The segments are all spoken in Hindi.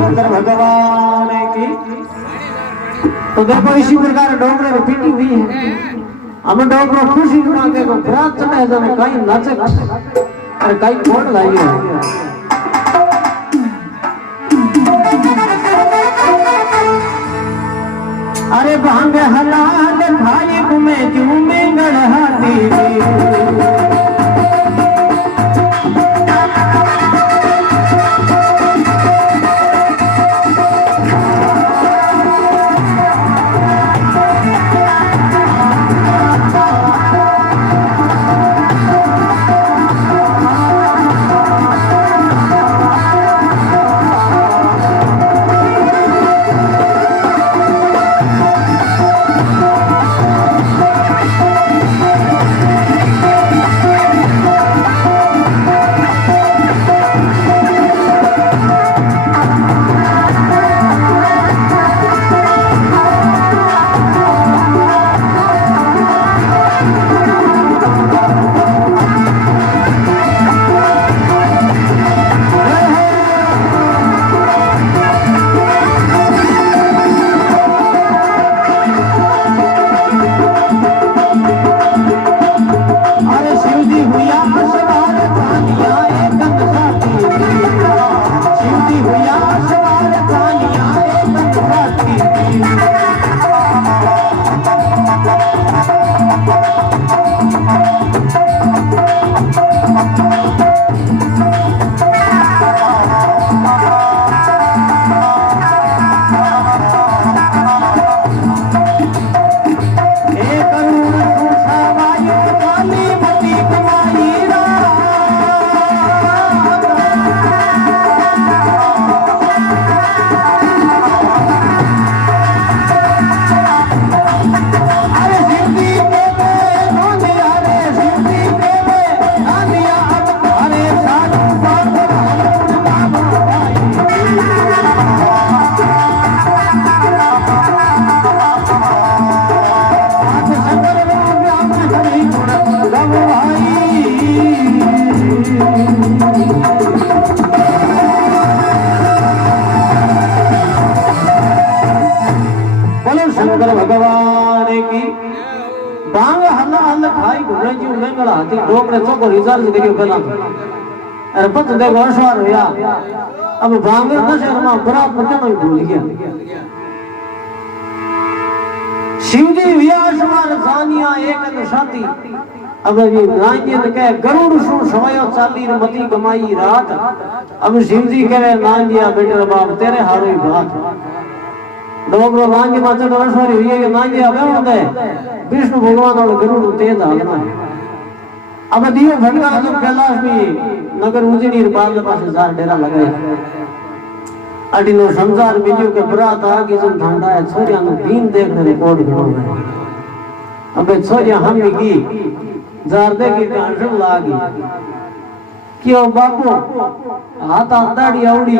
शंकर भगवान की। तो देखो इसी प्रकार डोगरे पीटी हुई है। हम डोगरो खुशी मांगे को बरात चले जाने कहीं नाचे और कहीं कौन लाइए। अरे भांग हलाल भाई घूमे झूमे गढ़हाती भगवान की। बांग हल्ला हल्ला खाई घुमरे जी उलेंगड़ा हाथी डोकरे चोको रिजल्ट करियो पहला अरे पत देखो अश्वार होया अब बांग न शर्मा बड़ा पता नहीं भूल गया। शिवजी व्यास मार जानिया एक न शांति अब ये नांगे न कहे गरुड़ सु सवायो चाली न मती गमाई रात। अब शिवजी कहे नांगिया बेटे बाप तेरे हारो ही बात डोगरो नांगे माचे नरसवारी हुई है नांगे अब होते विष्णु भगवान और गरुड़ तेज हालना है। अब दियो भगवान जो कैलाश में नगर उजनी बाल पास हजार डेरा लगाए अडिनो संसार बिजू के बरात आगे जन ठंडा है छोरिया नु दिन देखने रिकॉर्ड घणो है। अब छोरिया हम की जार दे की टेंशन लागी क्यों बापू हाथ दाढ़ी आवड़ी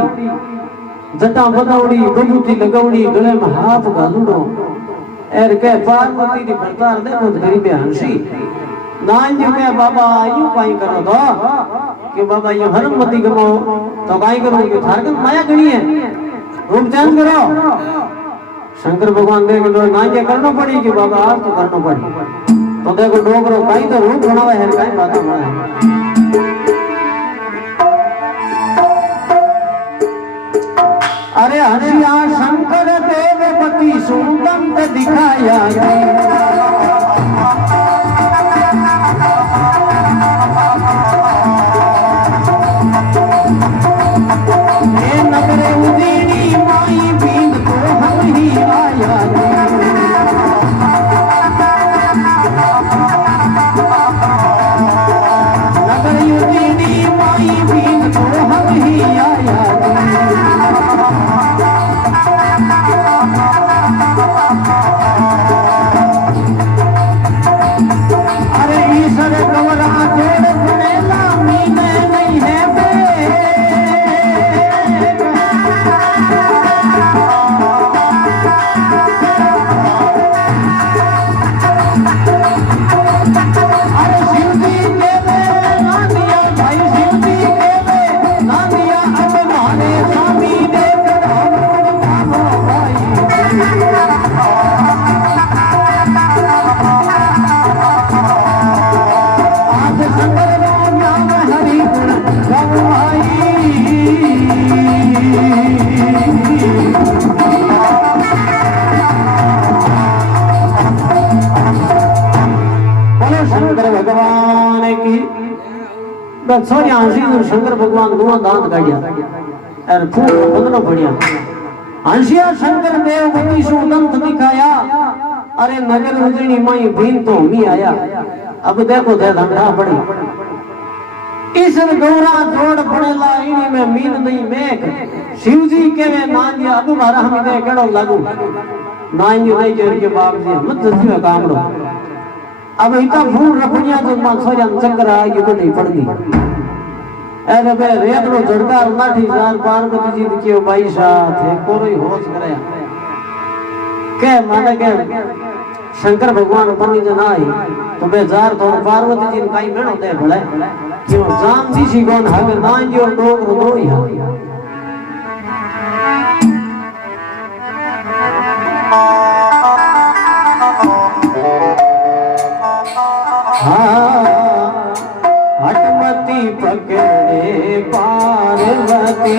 जटा बदावड़ी बबूती लगावड़ी गले में हाथ घालूड़ो एर के पार्वती दी भरतार देखो गरीबे हंसी नान जी के बाबा यूं काई करो तो कि बाबा यूं हरमती गमो तो काई करो कि थारकन माया गणी है रूप चेंज करो। शंकर भगवान देख लो नान के करनो पड़ी कि बाबा आज तो करनो पड़ी तो देखो डोगरो काई तो रूप बनावे है काई बात है। अरे हरिया शंकर देवपति सुंदम दिखाया नगरे उदीनी माई बीन तो हम ही आया नगरे उदीनी माई बीन तो हम ही आया। नहीं है छोड़िया हंसी तो शंकर भगवान गुआ दांत काढ़िया अरे फूल बदलो बढ़िया हंसिया शंकर देव गति सु दंत दिखाया अरे नगर उजनी माई भीन तो मी आया अब देखो दे धंधा पड़ी इस गौरा जोड़ पड़ेला इनी में मीन नहीं मेघ शिव जी के वे नांदिया अब मारा हम दे केड़ो लागू नांदी नहीं जोर के बाप जी मत जसियो कामड़ो अब इतना फूल रखनिया तो मा सोया चक्कर आ गई तो नहीं पड़गी अरे बे रेतरो झड़का लाठी जान पार्वती जी के भाई साथ है कोई होश करे के माने के शंकर भगवान बनी जन आई तो बेजार तो पार्वती जी काई मेणो दे भले क्यों जाम दी सी कोन हवे नांजो डोग रोई हटमती पकड़े पार्वती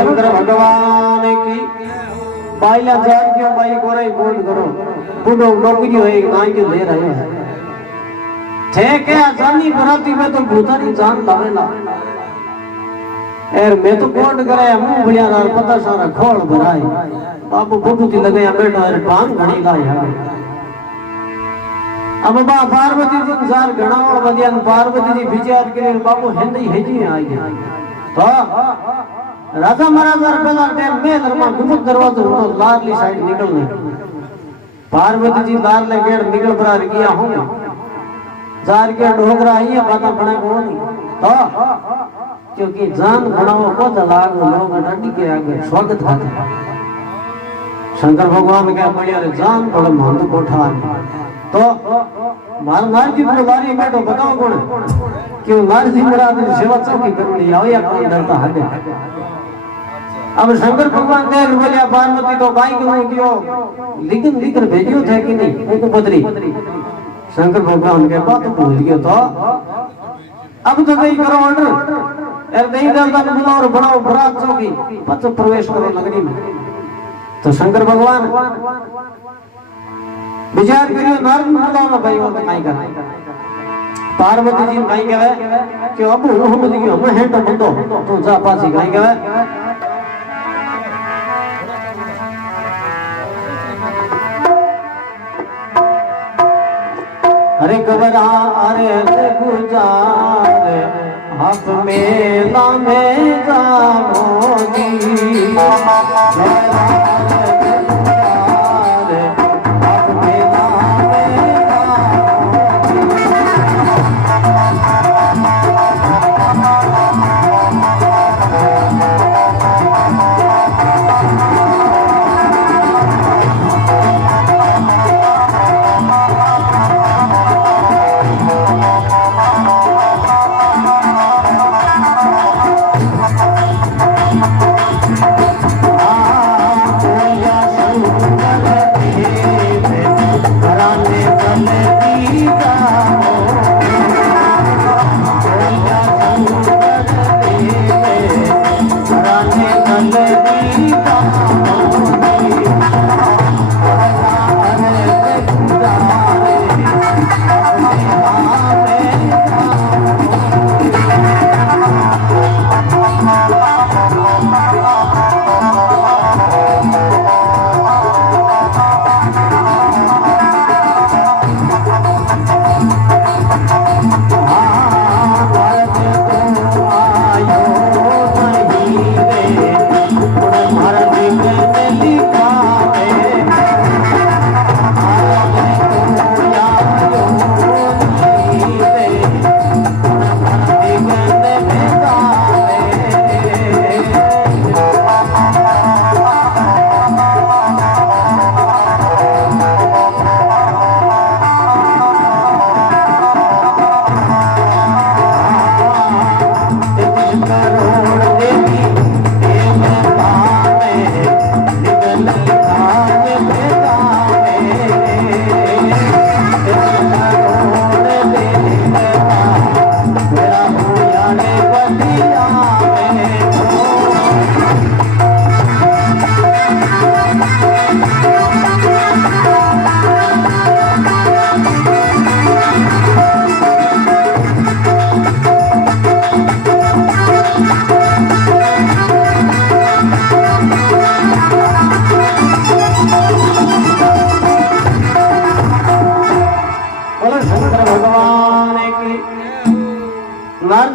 भगवान की बाइला जान के भाई गोरे बोल करो बुढ़ो नौकरी हो एक नाई के ले रहे हैं ठीक है आजानी बराती में तो भूतानी जान लावेला यार मैं तो कोट कराया मुंह बढ़िया ना पता सारा खोल भराए बाबू बुढ़ू थी लगे या बैठो यार टांग घड़ी ला यार अब बा पार्वती जी जार गणावण वदियान पार्वती जी विचार करे बाबू हेंदी हेजी आई गया तो राजा महाराज पहला टाइम में दरमा गुप्त दरवाजा तो लारली साइड निकलने पार्वती जी लार ले गेट निकल पड़ा गया होंगे जार के ढोकरा आई है बात बना कौन तो क्योंकि जान बनाओ को दलाल लोग डंडी के आगे स्वागत था शंकर भगवान के बढ़िया जान बड़ा महंत कोठा तो मार जी को बारी बैठो बताओ कौन क्यों मार जी महाराज ने सेवा चौकी करनी आओ या कौन डरता है अब शंकर भगवान ने बोलिया पार्वती तो गाय क्यों क्यों लेकिन लिखकर भेजियो थे कि नहीं उनको बदली शंकर भगवान के बात भूल गयो तो अब तो नहीं करो ऑर्डर यार नहीं दलता में बुलाओ और बनाओ बरात चौकी पच प्रवेश करो नगरी में तो शंकर भगवान विचार करियो नारद बुलाओ ना भाई वो तो नहीं कर पार्वती जी नहीं कहवे कि अब हम जी हम है तो बंदो तो जा पासी नहीं कहवे अरे गबरा अरे गुजार हाथ में लामे जामो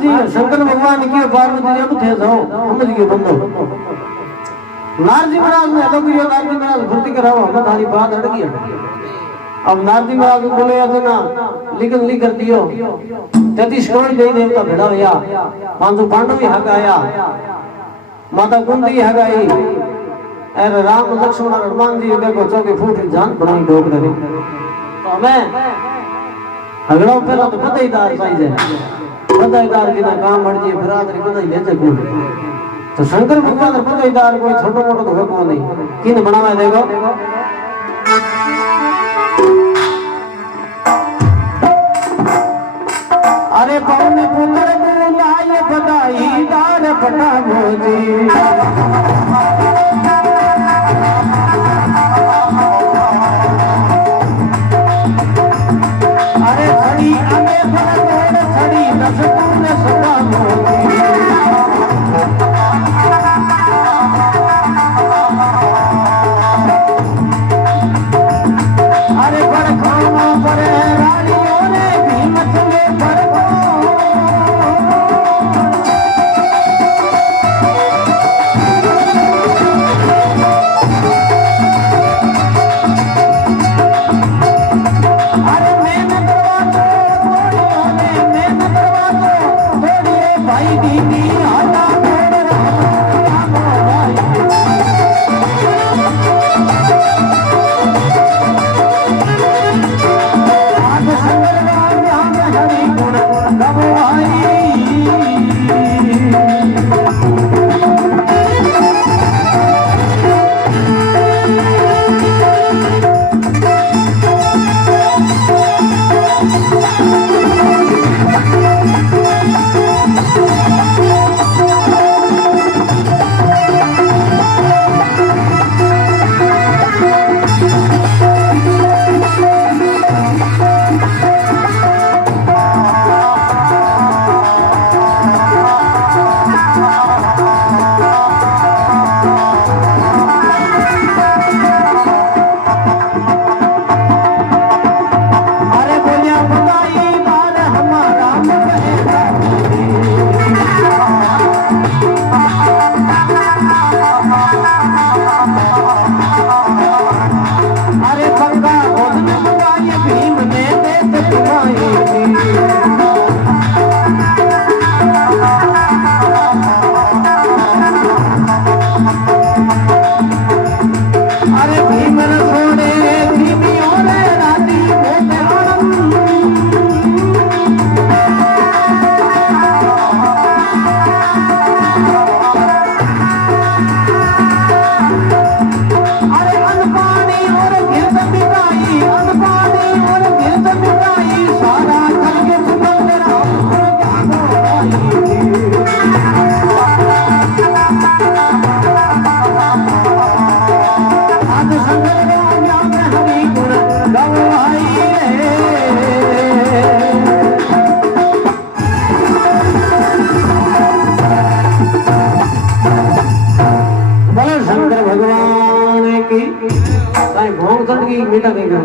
जी शंकर भगवान की पार्वती जी अब थे जाओ समझ गए बंदो नारजी महाराज ने अलग करियो नारजी महाराज भर्ती कराओ हम थारी बात अटकी अब नारजी महाराज को बोले ऐसे ना लिखन लिख कर दियो 33 करोड़ देवी देवता भेड़ा भैया 500 पांडव ही हग आया माता कुंती हग आई अरे राम लक्ष्मण और हनुमान जी देखो चौके फूट जान बनाई डोक रहे तो हमें हगड़ो पहला तो बधाईदार चाहिए बधाईदार की ना काम हट जी बरादरी बधाई लेते कौन तो शंकर भगवान बधाईदार कोई छोटो मोटो तो है कौन नहीं किन बनावा देखो अरे पौने पुत्र बुलाए बधाईदार पटा भोजी अरे छड़ी अमे फल छड़ी नसकून सदा मोती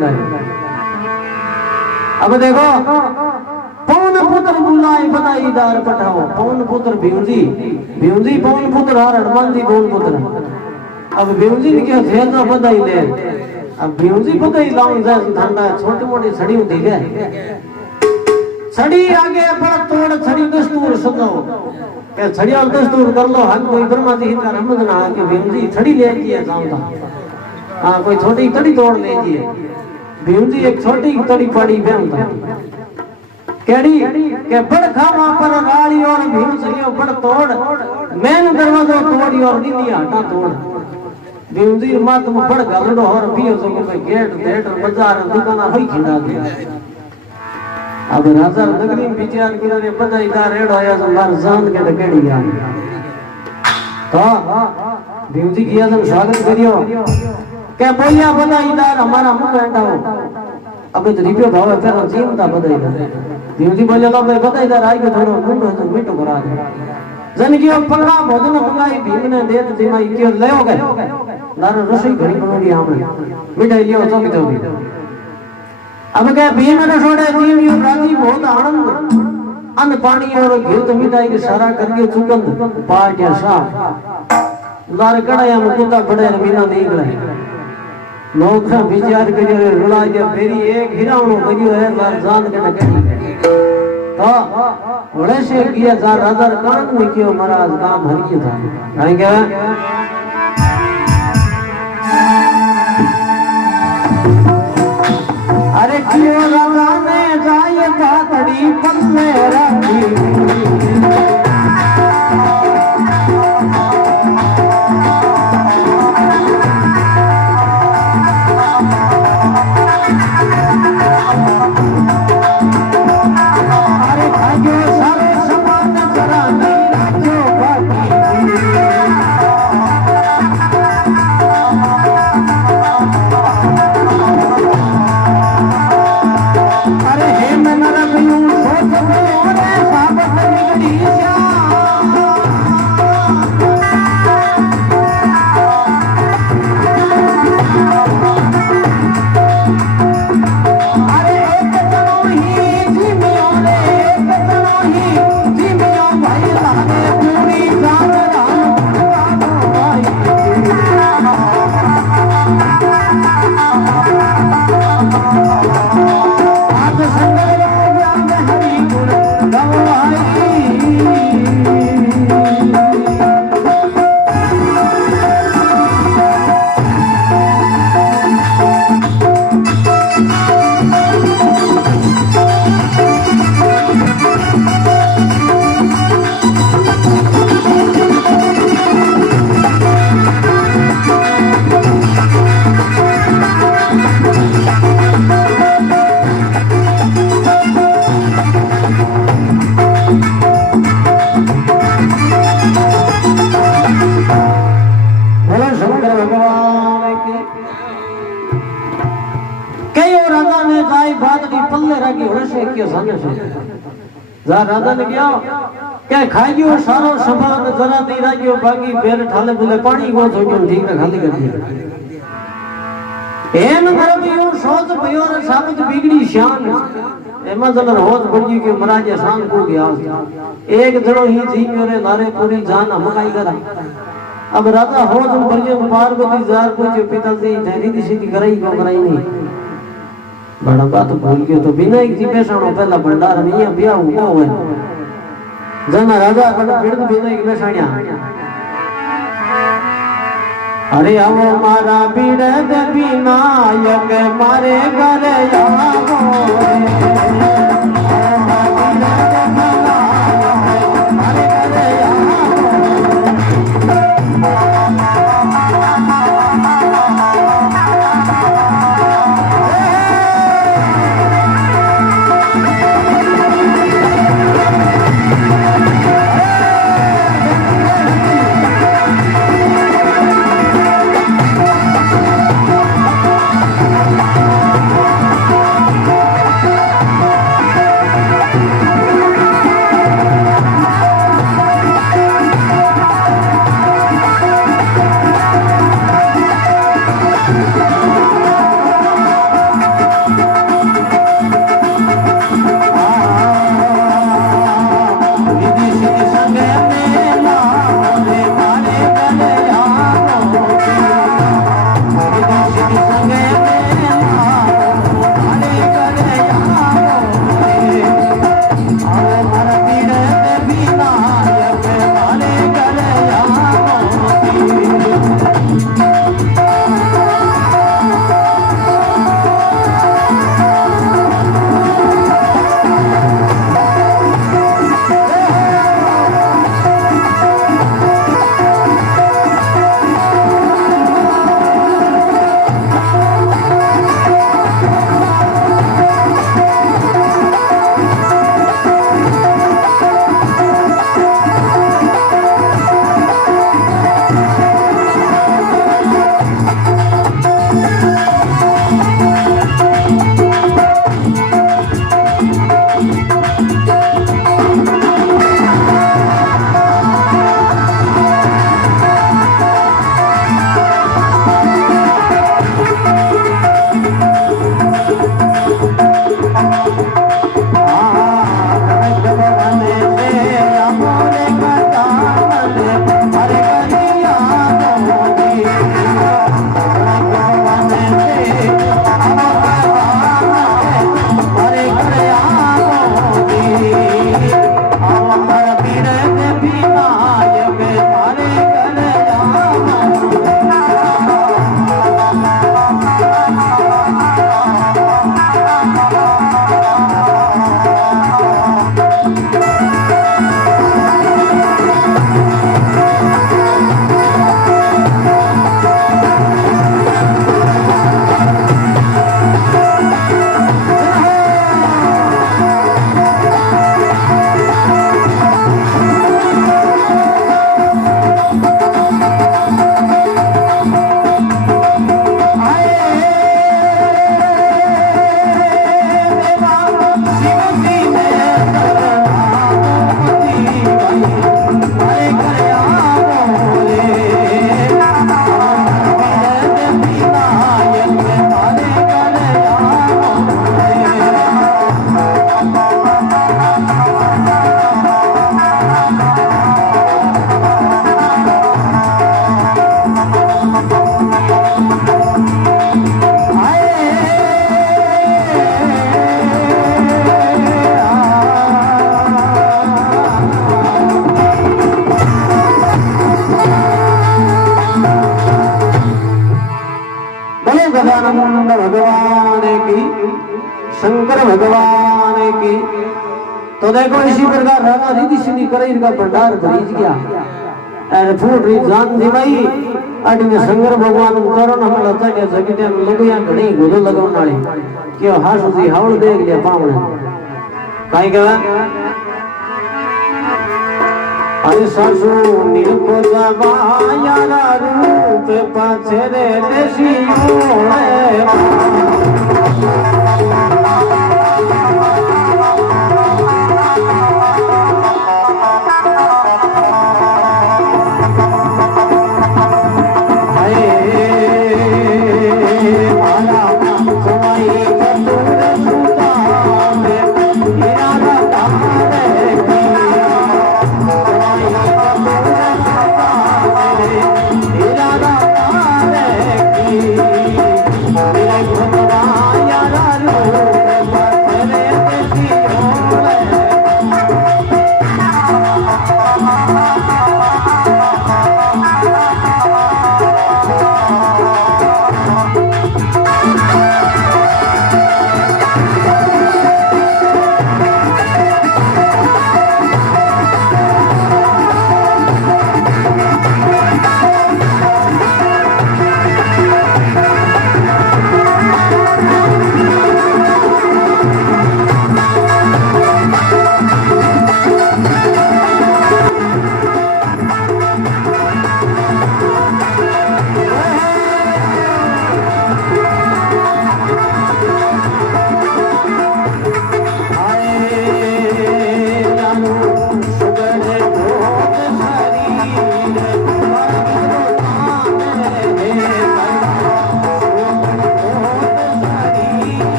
गए। अब देखो पवन पुत्र बुलाए बधाईदार पठाओ, पवन पुत्र भीमजी, भीमजी पवन पुत्र और हनुमान जी पवन पुत्र। अब भीमजी ने क्या थे बधाई ले, अब भीमजी बधाई लाऊं जाए ठंडा छोटी मोटी छड़ी होती है, छड़ी आगे पर तोड़ छड़ी दस्तूर सुनाओ क्या छड़ी और दस्तूर कर लो। हम कोई ब्रह्मा जी का रहमत ना कि भीमजी छड़ी ले आइए जाऊंगा, हाँ कोई छोटी तड़ी तोड़ लीजिए। भीमजी एक छोटी तड़ी पड़ी बेंदा केड़ी के बड़ खावा पर राली और भीम चलियो बड़ तोड़ मैंने दरवाजा तोड़ी और नीली आटा तोड़। भीमजी मात में बड़ गलड़ो और पियो तो कोई गेट डेट बाजार दुकान होई खिंडा दिया। अब राजा नगरी में विचार करे बधाईदार रेड आया तो मार जान के डकेड़ी आ तो भीमजी किया तो स्वागत करियो क्या बोलिया बधाईदार हमारा मुंह हटाओ। अब तो रिपियो भाव है पहला जीवता बधाईदार। भीमजी बोले लो भाई बधाईदार आई के थोड़ा मुंह मिटो करा दे जन की पल्ला भोजन मंगाई भीम ने दे दिमाई क्यों ले हो गए नारो रसोई घड़ी बनोड़ी हमने मिठाई लियो तो भी अब क्या भीम ने छोड़े भीम यो राजी बहुत आनंद अन्न पानी और घी तो मिठाई के सारा करके सुगंध पाट या साफ लार कड़ाया में कुत्ता बड़े मीना नहीं गए लोग का विचार करे रुला के फेरी एक हिरावनो करियो है लार जान के नकली तो बड़े से किया जा राजा कान में क्यों महाराज काम भर किया था नहीं क्या अरे क्यों राजा ने जाए पातड़ी पल्ले रखी राजा ने क्या क्या खाइयो सारो सामान जरा नहीं राखियो बाकी बेर ठाले बोले पानी को छोड़ो ठीक ना खाली कर दिया एन करबियो सोच भयो रे साबित बिगड़ी शान एमा जन होत बड़ी के महाराज शान को गया एक जड़ो ही जी मेरे लारे पूरी जान हमकाई करा। अब राजा हो तुम बरियो पार्वती जार को जो पिताजी धैर्य दी सीधी कराई को कराई नहीं बड़ा बात भूल गयो तो बिना एक जी पेशाणो पहला भंडार नहीं है बिया हुआ हुए जना राजा कण बिड़ बिना एक पेशाणिया अरे आवो मारा बिड़ दे विनायक मारे घर आवो शंकर भगवान की। तो देखो इसी प्रकार राजा रिद्धि सिद्धि करीर का भंडार भरीज गया अरे फूट रही जान दी भाई अट में शंकर भगवान तरण हम लता के जगटे में लगया घणी गोदो लगाउन वाली के हासु जी हावड़ देख लिया पावणे काई कहवा अरे सासू नीलको जावा यारा रूप पाछे रे देसियो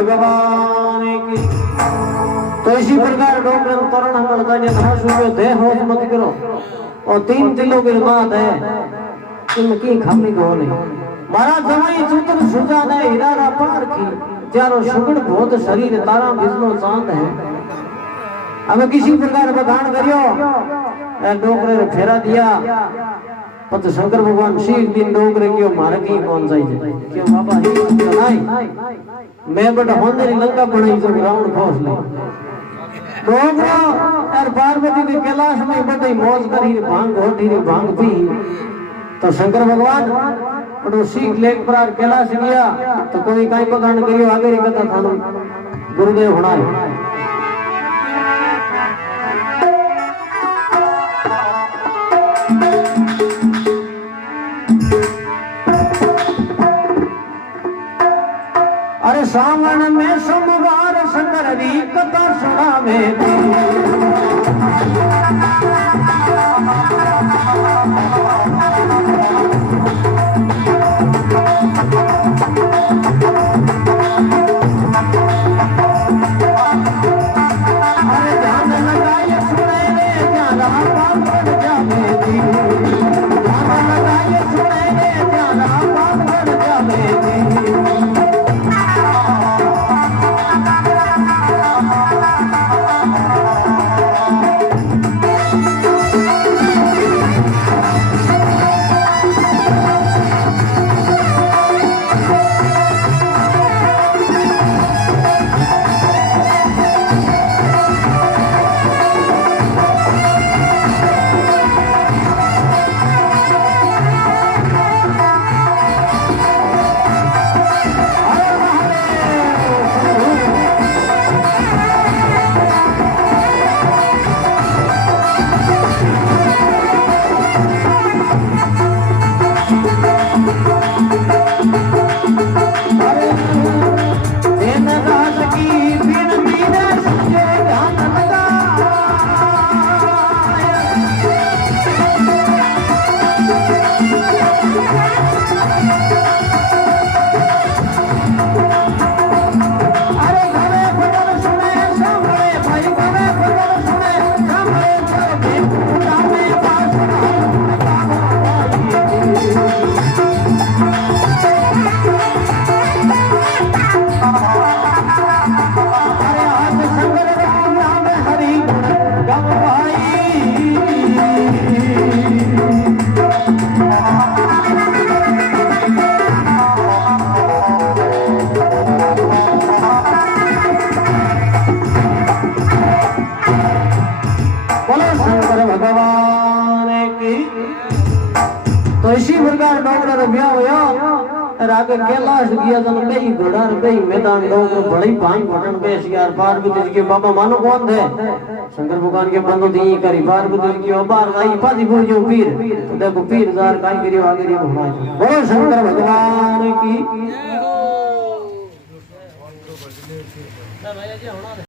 भगवान की। तो इसी प्रकार डोकरे तरण हम लगा दे हो मत करो और 3 किलो की बात है इनकी खामी को नहीं महाराज जमाई सूत्र सुजा ने हिरारा पार की चारों सुगड़ बहुत शरीर तारा बिजलो चांद है हमें किसी प्रकार बखान करियो डोकरे ने फेरा दिया पत शंकर भगवान शीख दिन डोकरे क्यों मार की कौन चाहिए क्यों बाबा ही नहीं मैं बड़ा होंदे लंका बनाई जो रावण खोस ले डोकरा और पार्वती के कैलाश में बड़ी मौज करी भांग होठी रे भांग पी तो शंकर भगवान बड़ो सीख लेक पर कैलाश गया तो कोई काई बखान करियो आगे री कथा थानो गुरुदेव होना है अरे सावन में सोमवार शंकर री कथा सुनावे अरे ध्यान लगाए सुने रे प्यारा पाप बढ़ जावे ध्यान लगाए सुने रे प्यारा पाप बढ़ जावे आगे कैलाश गया तो बेई घोड़ा बेई मैदान लोग बड़ी भाई भटन बेस यार पार्वती जी के बाबा मानो कौन थे शंकर भगवान के बंदो दी करी पार्वती जी की बार आई पादी पूजो पीर तो देखो पीर जार काई करियो आगे रे घुमा बोलो शंकर भगवान की